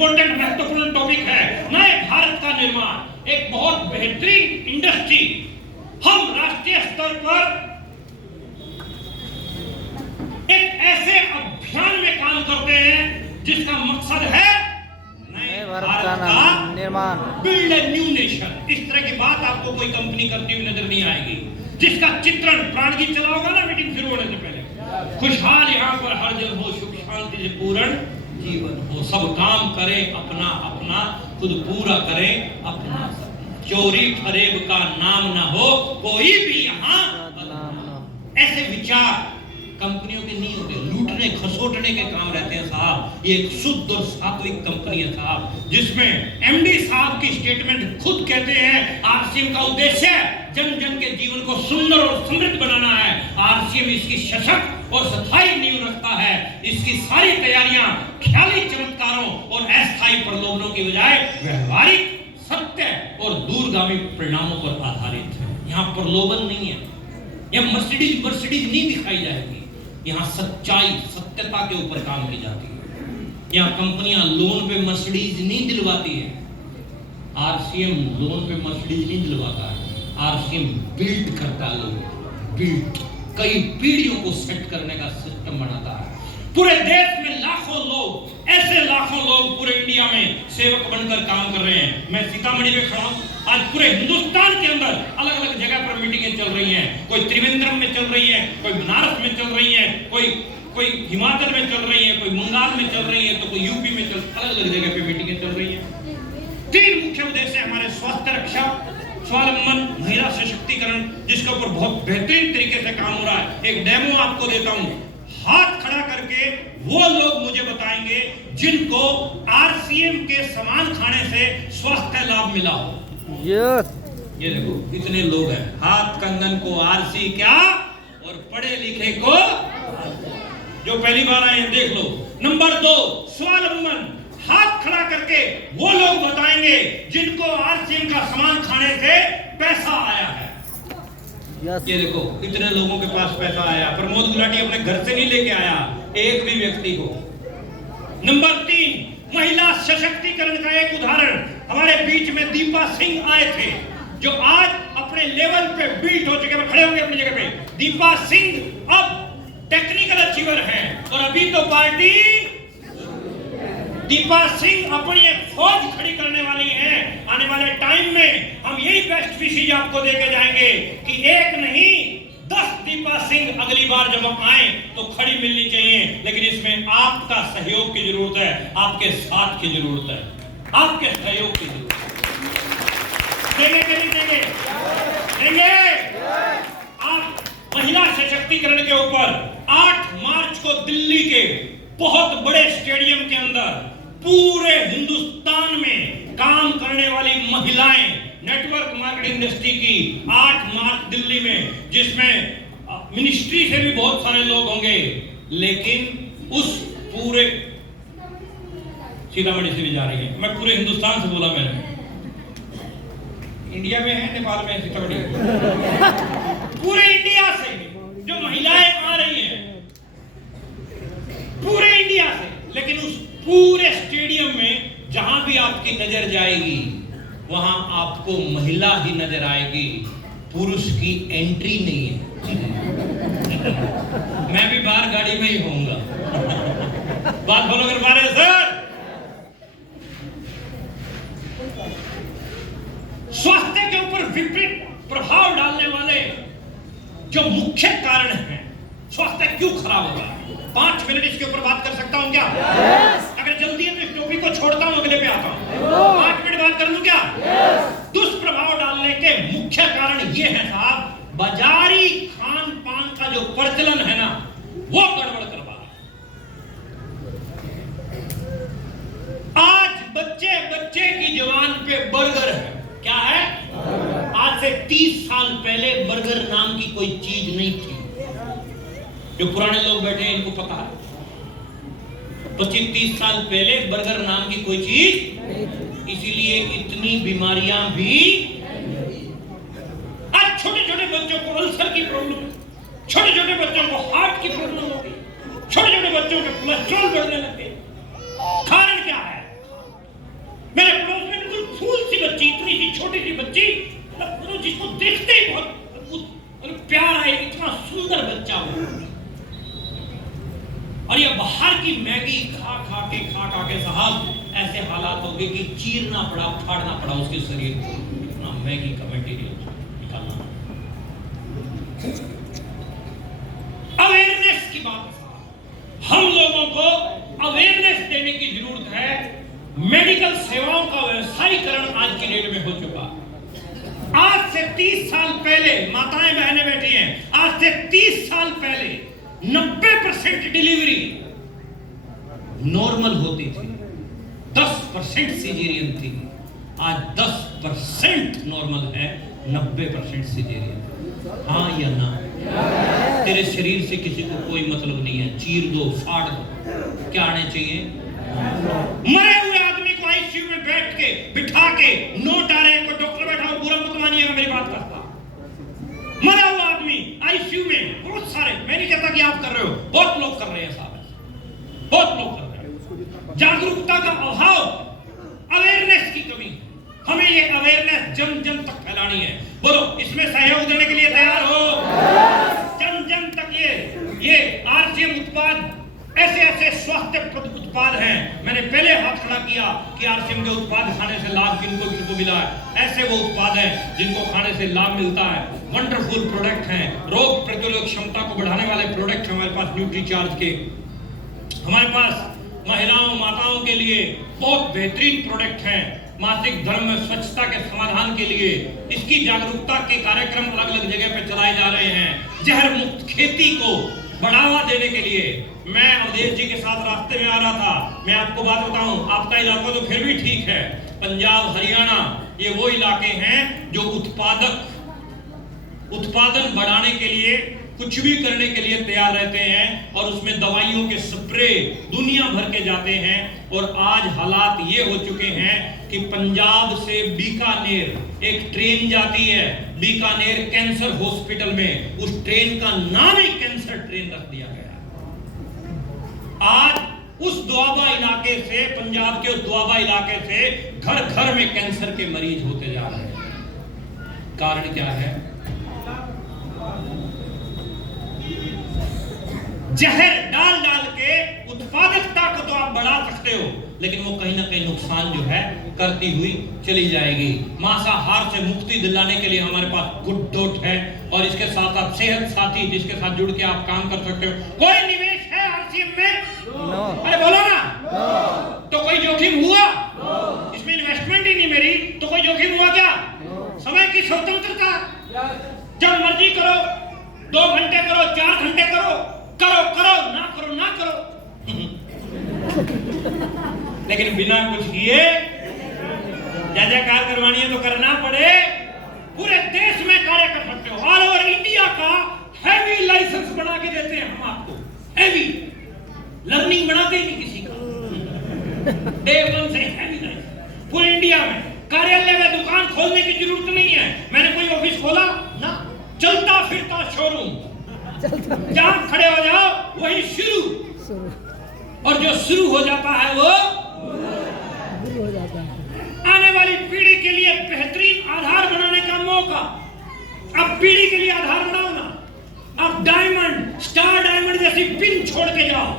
Important महत्वपूर्ण topic है नए भारत का निर्माण, एक बहुत बेहतरीन इंडस्ट्री। हम राष्ट्रीय स्तर पर एक ऐसे अभियान में काम करते हैं जिसका मकसद है नए भारत का निर्माण, बिल्ड ए न्यू नेशन। इस तरह की बात आपको कोई कंपनी करती हुई नजर नहीं आएगी जिसका चित्रण प्राणगीत चला होगा ना मीटिंग शुरू होने से पहले, खुशहाल यहाँ पर हर जन हो, सुख शांति से पूर्ण जीवन हो, सब काम करें अपना अपना, खुद पूरा करें अपना, चोरी फरेब का नाम ना हो कोई भी यहाँ। ऐसे विचार कंपनियों के नहीं होते, लूटने खसोटने के काम रहते हैं साहब। ये एक शुद्ध और सात्विक कंपनी है साहब, जिसमें एमडी साहब की स्टेटमेंट खुद कहते हैं आरसीएम का उद्देश्य जन जन के जीवन को सुंदर और समृद्ध बनाना है। आरसीएम इसकी सशक्त और स्थायी नींव रखता है। इसकी सारी तैयारियां ख्याली चमत्कारों और अस्थायी प्रलोभनों की बजाय व्यवहारिक, सत्य और दूरगामी परिणामों पर आधारित है। यहाँ प्रलोभन नहीं है, यहाँ मर्सिडीज नहीं दिखाई जाएगी, यहाँ सच्चाई सत्यता के ऊपर काम की जाती है। यहाँ कंपनियां लोन पे मर्सिडीज नहीं दिलवाती है, आरसीएम लोन पे मर्सिडीज नहीं दिलवाता है, आरसीएम बिल्ड करता है, लोग बिल्ड कई पीढ़ियों को सेट करने का सिस्टम बनाता है। पूरे देश में लाखों लोग, ऐसे लाखों लोग पूरे इंडिया में सेवक बनकर काम कर रहे हैं। मैं सीतामढ़ी में खड़ा हूं, आज पूरे हिंदुस्तान के अंदर अलग अलग जगह पर मीटिंगें चल रही हैं। कोई त्रिवेंद्रम में चल रही है, कोई बनारस में चल रही है, कोई हिमाचल में चल रही है, कोई बंगाल में चल रही है, तो कोई यूपी में अलग अलग जगह पे मीटिंगें चल रही हैं। तीन मुख्य उद्देश्य है हमारे: स्वास्थ्य रक्षा, स्वावलंबन, महिला सशक्तिकरण, जिसके ऊपर बहुत बेहतरीन तरीके से काम हो रहा है। एक डेमो आपको देता हूं, हाथ खड़ा करके वो लोग मुझे बताएंगे जिनको आरसीएम के सामान खाने से स्वास्थ्य लाभ मिला हो। ये देखो इतने लोग हैं, हाथ कंगन को आरसी क्या और पढ़े लिखे को, जो पहली बार आए हैं देख लो। नंबर 2 स्वावलंबन, हाथ खड़ा करके वो लोग बताएंगे जिनको आरसीएम का सामान खाने से पैसा आया है। ये देखो इतने लोगों के पास पैसा आया, प्रमोद गुलाटी अपने घर से नहीं लेके आया एक भी व्यक्ति को। नंबर 3 महिला सशक्तिकरण का एक उदाहरण, हमारे बीच में दीपा सिंह आए थे जो आज अपने लेवल पे बिल्ट हो चुके हैं, खड़े होंगे अपनी जगह पे। दीपा सिंह अब टेक्निकल अचीवर हैं और अभी तो पार्टी दीपा सिंह अपनी एक फौज खड़ी करने वाली है। आने वाले टाइम में हम यही बेस्ट विशेष आपको देके जाएंगे कि एक नहीं 10 दीपा सिंह अगली बार जब हम आए तो खड़ी मिलनी चाहिए। लेकिन इसमें आपका सहयोग की जरूरत है, आपके साथ की जरूरत है, आपके सहयोग की जरूरत है। देंगे कि नहीं देंगे? देंगे। आप महिला सशक्तिकरण के ऊपर 8 मार्च को दिल्ली के बहुत बड़े स्टेडियम के अंदर पूरे हिंदुस्तान में काम करने वाली महिलाएं, नेटवर्क मार्केटिंग इंडस्ट्री की 8 मार्च दिल्ली में, जिसमें मिनिस्ट्री से भी बहुत सारे लोग होंगे, लेकिन उस पूरे सीतामढ़ी से भी जा रही है। मैं पूरे हिंदुस्तान से बोला, मैंने इंडिया में है, नेपाल में है, सीतामढ़ी पूरे इंडिया से जो महिलाएं आ रही हैं, पूरे इंडिया से। लेकिन उस पूरे स्टेडियम में जहां भी आपकी नजर जाएगी वहां आपको महिला ही नजर आएगी, पुरुष की एंट्री नहीं है। मैं भी बाहर गाड़ी में ही होऊंगा। बात फॉलो कर पा रहे हैं सर? स्वास्थ्य के ऊपर विपरीत प्रभाव डालने वाले जो मुख्य कारण हैं, स्वास्थ्य क्यों खराब होगा, 5 मिनट इसके ऊपर बात कर सकता हूं क्या? अगर जल्दी है तो इस टॉपिक को छोड़ता हूं, अगले पे आता हूं। 5 मिनट बात कर लूं क्या? दुष्प्रभाव डालने के मुख्य कारण ये है साहब, बाजारी खान पान का जो प्रचलन है ना, वो गड़बड़ करवा रहा है। आज बच्चे की जुबान पे बर्गर है। क्या है? आज से 30 साल पहले बर्गर नाम की कोई चीज नहीं थी। जो पुराने लोग बैठे हैं इनको पता है, 25-30 साल पहले बर्गर नाम की कोई चीज, इसीलिए इतनी बीमारियां भी। आज छोटे छोटे बच्चों को अल्सर की प्रॉब्लम, छोटे छोटे बच्चों को हार्ट की प्रॉब्लम होगी, छोटे छोटे बच्चों के कोलेस्ट्रॉल बढ़ने लगे। कारण क्या है? छोटी सी बच्ची, मतलब जिसको देखते ही बहुत प्यार आए, इतना सुंदर बच्चा हो, और ये बाहर की मैगी खा खा के साहब ऐसे हालात हो गए कि चीरना पड़ा, फाड़ना पड़ा उसके शरीर को, इतना मैगी का मटेरियल निकालना। अवेयरनेस की बात है, हम लोगों को अवेयरनेस देने की जरूरत है। मेडिकल सेवाओं का व्यवसायीकरण आज की डेट में हो चुका। आज से 30 साल पहले, माताएं बहनें बैठी हैं, आज से 30 साल पहले 90% डिलीवरी नॉर्मल होती थी, 10% सीजेरियन थी। आज 10% नॉर्मल है, 90% सीजेरियन। हाँ या ना? तेरे शरीर से किसी को कोई मतलब नहीं है, चीर दो, फाड़ दो, क्या आने चाहिए? मरे हुए आदमी को आईसीयू में बैठ के बिठा के नोट आ रहे हैं, कोई डॉक्टर बैठा हो, बुरा मत मानिएगा मेरी बात करता। मरा हुआ आदमी आईसीयू में, बहुत सारे, मैं नहीं कहता कि आप कर रहे हो, बहुत लोग कर रहे हैं साहब, बहुत लोग कर रहे हैं। जागरूकता का अभाव, अवेयरनेस की कमी, हमें ये अवेयरनेस जन जन तक फैलानी है। बोलो, इसमें सहयोग देने के लिए तैयार हो? जन जन तक ये आरसीएम उत्पाद, ऐसे ऐसे स्वास्थ्य उत्पाद हैं। मैंने पहले हाथ खड़ा किया कि आरसीएम के उत्पाद खाने से लाभ किनको किनको मिला है। ऐसे वो उत्पाद हैं जिनको खाने से लाभ मिलता है, वंडरफुल प्रोडक्ट हैं, रोग प्रतिरोधक क्षमता को बढ़ाने वाले प्रोडक्ट हैं हमारे पास न्यूट्रीचार्ज के। हमारे पास महिलाओं माताओं के लिए बहुत बेहतरीन प्रोडक्ट हैं, मासिक धर्म में स्वच्छता के समाधान के लिए। इसकी जागरूकता के कार्यक्रम अलग अलग जगह पे चलाए जा रहे हैं। जहर मुक्त खेती को बढ़ावा देने के लिए मैं अवधेश जी के साथ रास्ते में आ रहा था। मैं आपको बात बताऊं, आपका इलाका तो फिर भी ठीक है, पंजाब हरियाणा ये वो इलाके हैं जो उत्पादन बढ़ाने के लिए कुछ भी करने के लिए तैयार रहते हैं, और उसमें दवाइयों के स्प्रे दुनिया भर के जाते हैं। और आज हालात ये हो चुके हैं कि पंजाब से बीकानेर एक ट्रेन जाती है, बीकानेर कैंसर हॉस्पिटल में, उस ट्रेन का नाम ही कैंसर ट्रेन रख दिया गया। आज उस दुआबा इलाके से, पंजाब के उस दुआबा इलाके से घर घर में कैंसर के मरीज होते जा रहे हैं। कारण क्या है? जहर डाल डाल के उत्पादकता को तो आप बढ़ा सकते हो, लेकिन वो कहीं ना कहीं नुकसान जो है करती हुई चली जाएगी। मांसाहार से मुक्ति दिलाने के लिए हमारे पास गुड डॉट है, और इसके साथ साथ सेहत साथी जिसके साथ जुड़ के आप काम कर सकते हो। कोई निवेश है आरसीएम में? No. अरे बोलो ना। No. तो कोई जोखिम हुआ? No. इसमें इन्वेस्टमेंट ही नहीं मेरी, तो कोई जोखिम हुआ क्या? No. समय की स्वतंत्रता, जब मर्जी करो, 2 घंटे करो, 4 घंटे करो, ना करो लेकिन बिना कुछ किए जयकार करवानी है तो करना पड़े। पूरे देश में कार्य कर सकते हो, ऑल ओवर इंडिया का हैवी लाइसेंस बना के देते हैं हम आपको। हैवी लर्निंग बनाते ही नहीं किसी का, डे 1 से हैवी लाइसेंस पूरे इंडिया में। कार्यालय में दुकान खोलने की जरूरत नहीं है, मैंने कोई ऑफिस खोला ना, चलता फिरता शोरूम, जहां खड़े हो जाओ वही शुरू, और जो शुरू हो जाता है वो हो जाता है। आने वाली पीढ़ी के लिए बेहतरीन आधार बनाने का मौका। अब पीढ़ी के लिए आधार बनाओ ना। अब डायमंड, स्टार डायमंड जैसी पिन छोड़ के जाओ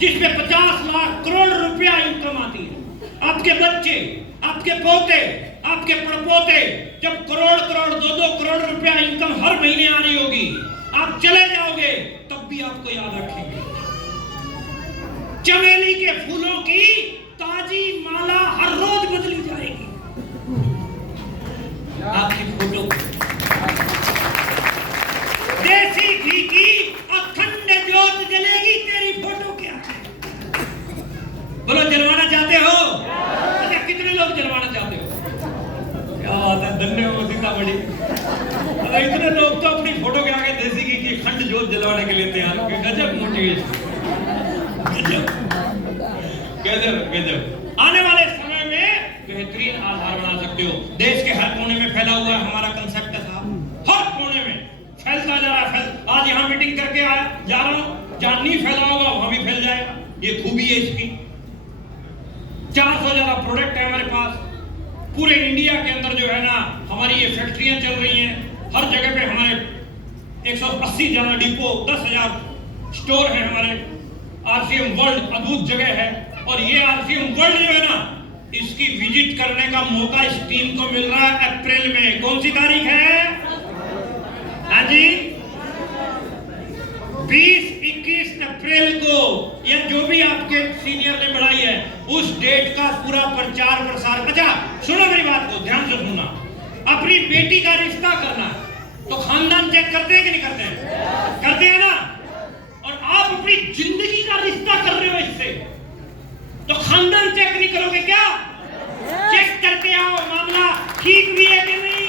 जिसमें 50 लाख करोड़ रुपया इनकम आती है। आपके बच्चे, आपके पोते, आपके पड़पोते जब करोड़ 2-2 करोड़ रुपया इनकम हर महीने आ रही होगी, आप चले जाओगे तब भी आपको याद रखेंगे। चमेली के फूलों की ताजी माला हर रोज बदली जाएगी। आपकी फोटो, देसी घी की अखंड ज्योत जलेगी तेरी फोटो के आगे। बोलो, जलवाना चाहते हो? अच्छा, कितने लोग जलवाना चाहते हो? क्या बात है, धन्यवाद सीतामढ़ी। अगर इतने लोग तो अपनी फोटो के आगे देसी घी की अखंड ज्योत जलवाने के लिए तैयार हो गए। गजब मोटिवेशन, गजब। आने वाले समय में बेहतरीन आधार बना सकते हो। देश के हर कोने में फैला हुआ है हमारा कंसेप्ट है साहब, हर कोने में फैलता जा रहा है। आज यहाँ मीटिंग करके जा रहा हूँ, जहाँ नहीं फैला होगा वहां भी फैल जाएगा। ये खूबी है इसकी। 400 ज्यादा प्रोडक्ट है हमारे पास, पूरे इंडिया के अंदर जो है ना हमारी ये फैक्ट्रियां चल रही हैं, हर जगह पे हमारे 180 ज्यादा डिपो, 10,000 स्टोर है हमारे। आरसीएम वर्ल्ड अद्भुत जगह है, और ये आरसीएम वर्ल्ड जो है ना इसकी विजिट करने का मौका इस टीम को मिल रहा है अप्रैल में। कौन सी तारीख है? हाँ जी, 20-21 अप्रैल को, या जो भी आपके सीनियर ने बढ़ाई है उस डेट का पूरा प्रचार प्रसार। अच्छा सुनो मेरी बात को ध्यान से सुनना। अपनी बेटी का रिश्ता करना तो खानदान चेक करते हैं कि नहीं करते हैं? करते हैं ना। और आप अपनी जिंदगी का रिश्ता कर रहे हो इससे, तो खानदान चेक नहीं करोगे क्या? चेक करके आओ मामला ठीक भी है कि नहीं।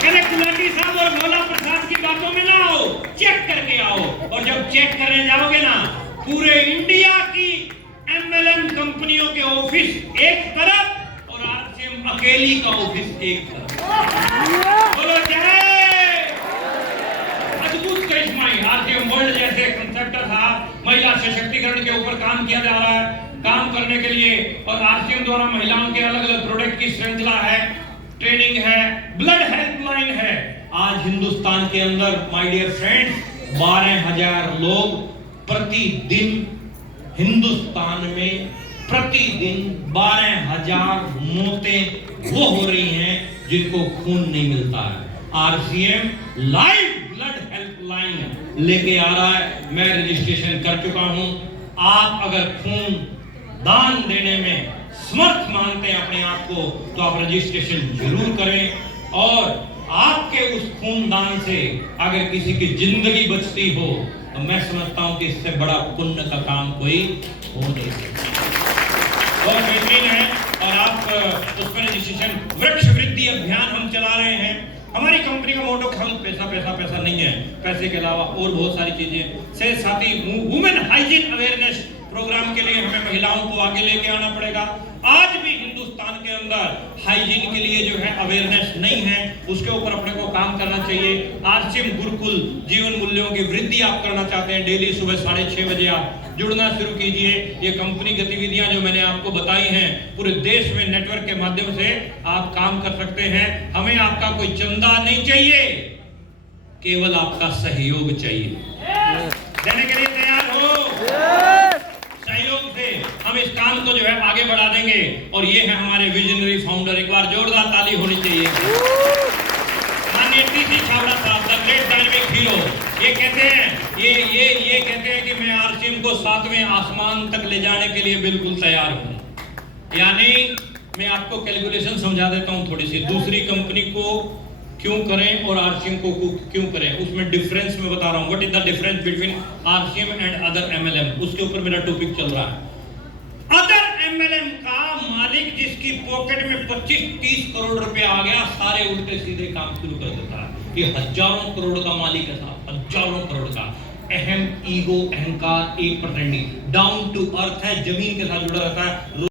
कहले गुलाटी साहब और भोला प्रसाद की बातों में ना आओ, चेक करके आओ। और जब चेक करने जाओगे ना, पूरे इंडिया की एमएलएम कंपनियों के ऑफिस एक तरफ और आरसीएम अकेली का ऑफिस एक तरफ। बोलो जय। अद्भुत करिश्माई आरसीएम वर्ल्ड जैसे कंसेप्टर साहब महिला सशक्तिकरण के ऊपर काम किया जा रहा है, काम करने के लिए। और आरसीएम द्वारा महिलाओं के अलग अलग प्रोडक्ट की श्रृंखला है, ट्रेनिंग है, ब्लड हेल्पलाइन है। आज हिंदुस्तान के अंदर माय डियर फ्रेंड्स 12,000 लोग प्रतिदिन, हिंदुस्तान में प्रतिदिन 12,000 मौतें वो हो रही हैं जिनको खून नहीं मिलता है। आरसीएम लाइव ब्लड हेल्पलाइन लेके आ रहा है। मैं रजिस्ट्रेशन कर चुका हूं। आप अगर खून दान देने में समर्थ मानते हैं अपने आप को, तो आप रजिस्ट्रेशन जरूर करें। और आपके उस खूनदान से अगर किसी की जिंदगी बचती हो तो मैं समझता हूं कि इससे बड़ा पुण्य का काम कोई हो नहीं सकता। बहुत बेहतरीन है। और आप उस पर रजिस्ट्रेशन, वृक्ष वृद्धि अभियान हम चला रहे हैं। हमारी कंपनी का मोटो हम पैसा पैसा पैसा नहीं है, पैसे के अलावा और बहुत सारी चीजें से साथ ही वुमेन हाइजीन अवेयरनेस प्रोग्राम के लिए हमें महिलाओं को आगे लेके आना पड़ेगा। आज भी हिंदुस्तान के अंदर हाइजीन के लिए जो है अवेयरनेस नहीं है, उसके ऊपर अपने को काम करना चाहिए। आरसीएम गुरुकुल जीवन मूल्यों की वृद्धि आप करना चाहते हैं, डेली सुबह 6:30 बजे आप जुड़ना शुरू कीजिए। ये कंपनी गतिविधियां जो मैंने आपको बताई हैं पूरे देश में नेटवर्क के माध्यम से आप काम कर सकते हैं। हमें आपका कोई चंदा नहीं चाहिए, केवल आपका सहयोग चाहिए। देने के लिए तैयार हो? सहयोग से हम इस काम को जो है आगे बढ़ा देंगे। और ये है हमारे विजनरी फाउंडर, एक बार जोरदार ताली होनी चाहिए। माननीय टीसी छावड़ा साहब, द ग्रेट डायनामिक हीरो, ये कहते हैं ये कहते हैं कि मैं आरसीएम को 7वें आसमान तक ले जाने के लिए बिल्कुल तैयार हूं। यानी मैं आपको कैलकुलेशन समझा देता हूं थोड़ी सी, दूसरी कंपनी को क्यों करें और आरसीएम को क्यों करें, उसमें डिफरेंस मैं बता रहा हूं। What is the difference between RCM and other MLM, उसके ऊपर मेरा टॉपिक चल रहा है। अदर एमएलएम का मालिक जिसकी पॉकेट में 25-30 करोड़ रुपए आ गया, सारे उल्टे सीधे काम शुरू कर देता है। ये हजारों करोड़ का मालिक है साहब, हजारों करोड़ का। अहम, ईगो, अहंकार 1% डाउन टू अर्थ है, जमीन के साथ जुड़ा रहता है।